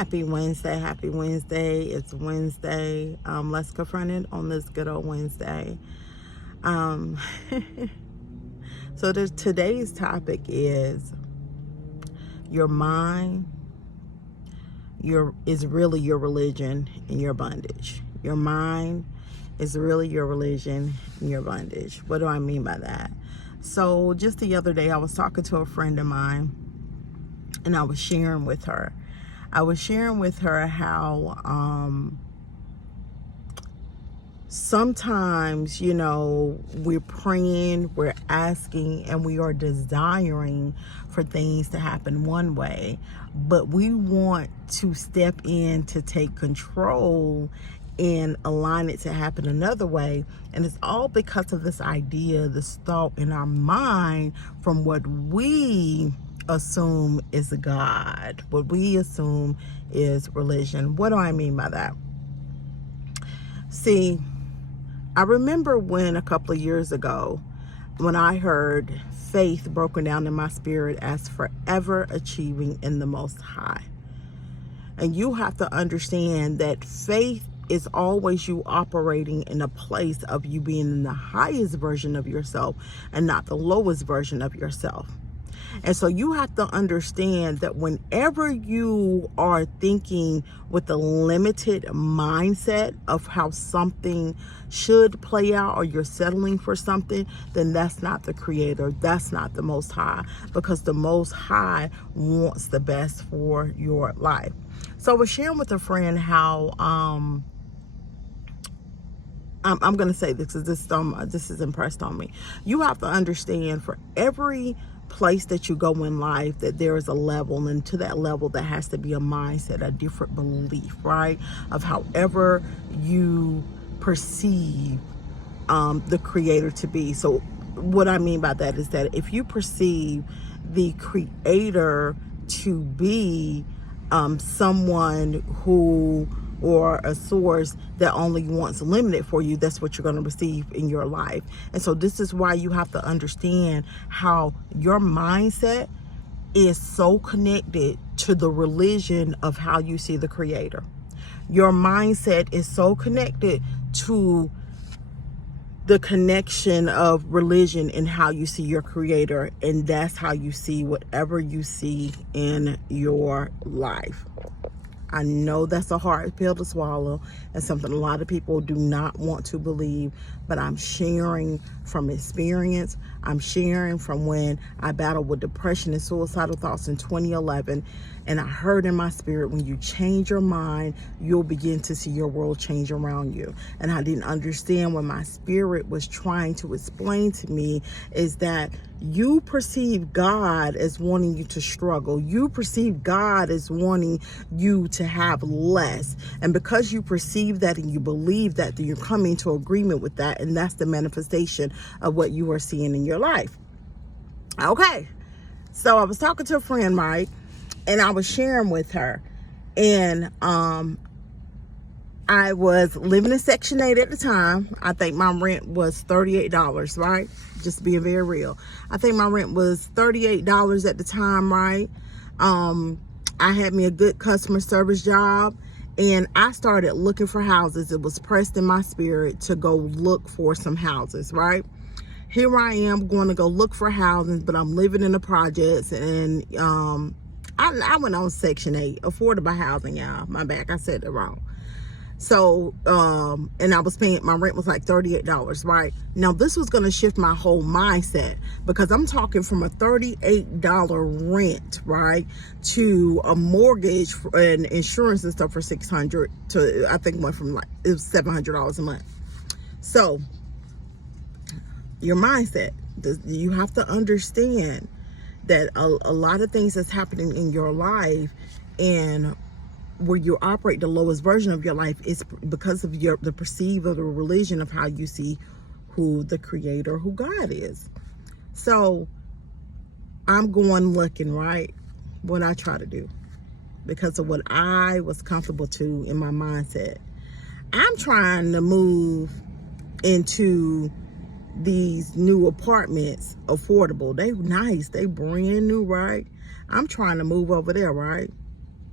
Happy Wednesday, happy Wednesday. It's Wednesday. Let's confront it on this good old Wednesday. Um, today's topic is your mind is really your religion and your bondage. Your mind is really your religion and your bondage. What do I mean by that? So just the other day I was talking to a friend of mine and I was sharing with her how sometimes, we're praying, we're asking, and we are desiring for things to happen one way, but we want to step in to take control and align it to happen another way. And it's all because of this idea, this thought in our mind from what we assume is God, what we assume is religion. What do I mean by that? See, I remember when a couple of years ago, when I heard faith broken down in my spirit as forever achieving in the Most High. And you have to understand that faith is always you operating in a place of you being in the highest version of yourself and not the lowest version of yourself. And so you have to understand that whenever you are thinking with a limited mindset of how something should play out, or you're settling for something, then that's not the Creator. That's not the Most High, because the Most High wants the best for your life. So I was sharing with a friend how I'm going to say this because this is impressed on me. You have to understand, for every place that you go in life, that there is a level, and to that level there has to be a mindset, a different belief, right, of however you perceive the Creator to be. So what I mean by that is that if you perceive the Creator to be someone who, or a source that only wants limited for you, that's what you're going to receive in your life. And so this is why you have to understand how your mindset is so connected to the religion of how you see the Creator. Your mindset is so connected to the connection of religion and how you see your Creator, and that's how you see whatever you see in your life. I know that's a hard pill to swallow and something a lot of people do not want to believe, but I'm sharing from experience. I'm sharing from when I battled with depression and suicidal thoughts in 2011. And I heard in my spirit, when you change your mind, you'll begin to see your world change around you. And I didn't understand what my spirit was trying to explain to me is that you perceive God as wanting you to struggle. You perceive God as wanting you to have less. And because you perceive that and you believe that, then you're coming to agreement with that. And that's the manifestation of what you are seeing in your life. Okay. So I was talking to a friend, right? And I was sharing with her. And I was living in Section 8 at the time. I think my rent was $38, right? Just being very real. I think my rent was $38 at the time, right? I had me a good customer service job, and I started looking for houses. It was pressed in my spirit to go look for some houses, right? Here I am going to go look for houses, but I'm living in the projects, and I went on Section 8, affordable housing, y'all. My bad, I said it wrong. So, and I was paying, my rent was like $38, right? Now, this was going to shift my whole mindset, because I'm talking from a $38 rent, right, to a mortgage and insurance and stuff for $600 to, I think went from, like, it was $700 a month. So, your mindset, you have to understand that a lot of things that's happening in your life, and where you operate the lowest version of your life, is because of the perceive of the religion of how you see who the Creator, who God is. So I'm going looking, right, what I try to do, because of what I was comfortable to in my mindset. I'm trying to move into these new apartments, affordable. They nice, they brand new, right? I'm trying to move over there, right?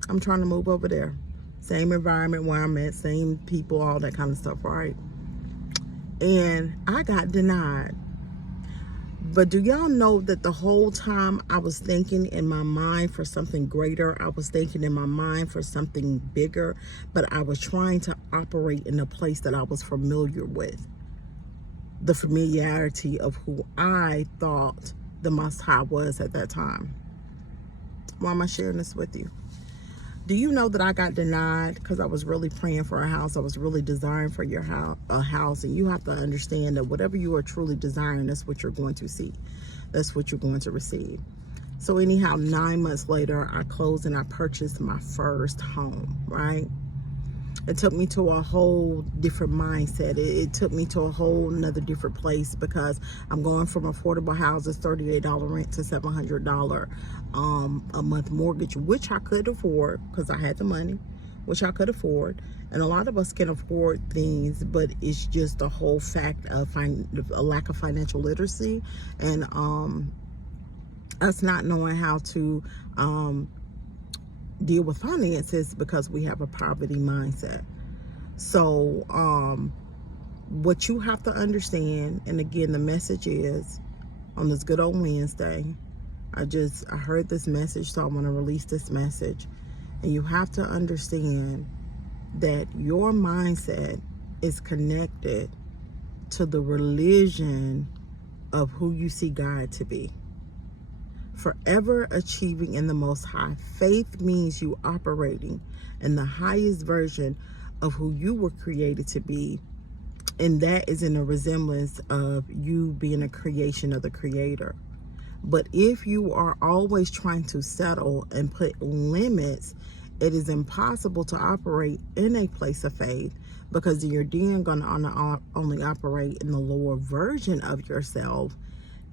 I'm trying to move over there. Same environment where I'm at, same people, all that kind of stuff, right? And I got denied. But do y'all know that the whole time I was thinking in my mind for something greater, I was thinking in my mind for something bigger, but I was trying to operate in a place that I was familiar with. The familiarity of who I thought the Most High was at that time. Why am I sharing this with you? Do you know that I got denied because I was really praying for a house? I was really desiring for your house, a house. And you have to understand that whatever you are truly desiring, that's what you're going to see. That's what you're going to receive. So anyhow, 9 months later, I closed and I purchased my first home, right? It took me to a whole different mindset. It took me to a whole another different place because I'm going from affordable houses, $38 rent, to $700 a month mortgage, which I could afford because I had the money, which I could afford. And a lot of us can afford things, but it's just the whole fact of a lack of financial literacy and us not knowing how to deal with finances because we have a poverty mindset. So what you have to understand, and again, the message is on this good old Wednesday, I heard this message, so I want to release this message. And you have to understand that your mindset is connected to the religion of who you see God to be. Forever achieving in the Most High. Faith means you operating in the highest version of who you were created to be. And that is in a resemblance of you being a creation of the Creator. But if you are always trying to settle and put limits, it is impossible to operate in a place of faith, because you're then going to only operate in the lower version of yourself,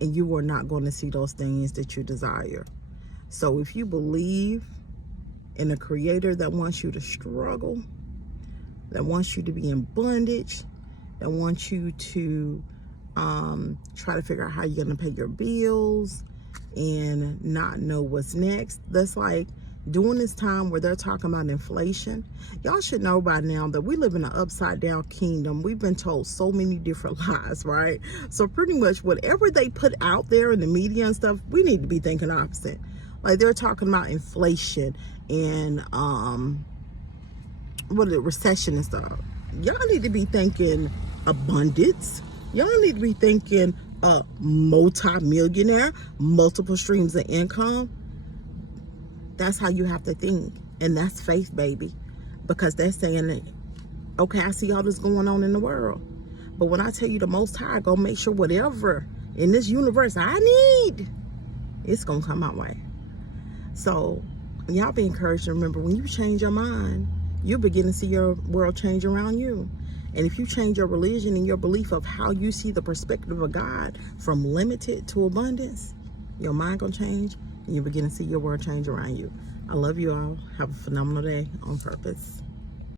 and you are not going to see those things that you desire. So if you believe in a Creator that wants you to struggle, that wants you to be in bondage, that wants you to try to figure out how you're going to pay your bills and not know what's next, that's like during this time where they're talking about inflation. Y'all should know by now that we live in an upside down kingdom. We've been told so many different lies, right? So pretty much whatever they put out there in the media and stuff, we need to be thinking opposite. Like they're talking about inflation and recession and stuff. Y'all need to be thinking abundance. Y'all need to be thinking multi-millionaire, multiple streams of income. That's how you have to think. And that's faith, baby. Because they're saying that, okay, I see all this going on in the world. But when I tell you the Most High, go make sure whatever in this universe I need, it's going to come my way. So y'all be encouraged to remember, when you change your mind, you'll begin to see your world change around you. And if you change your religion and your belief of how you see the perspective of God from limited to abundance, your mind gonna change and you begin to see your world change around you. I love you all. Have a phenomenal day on purpose.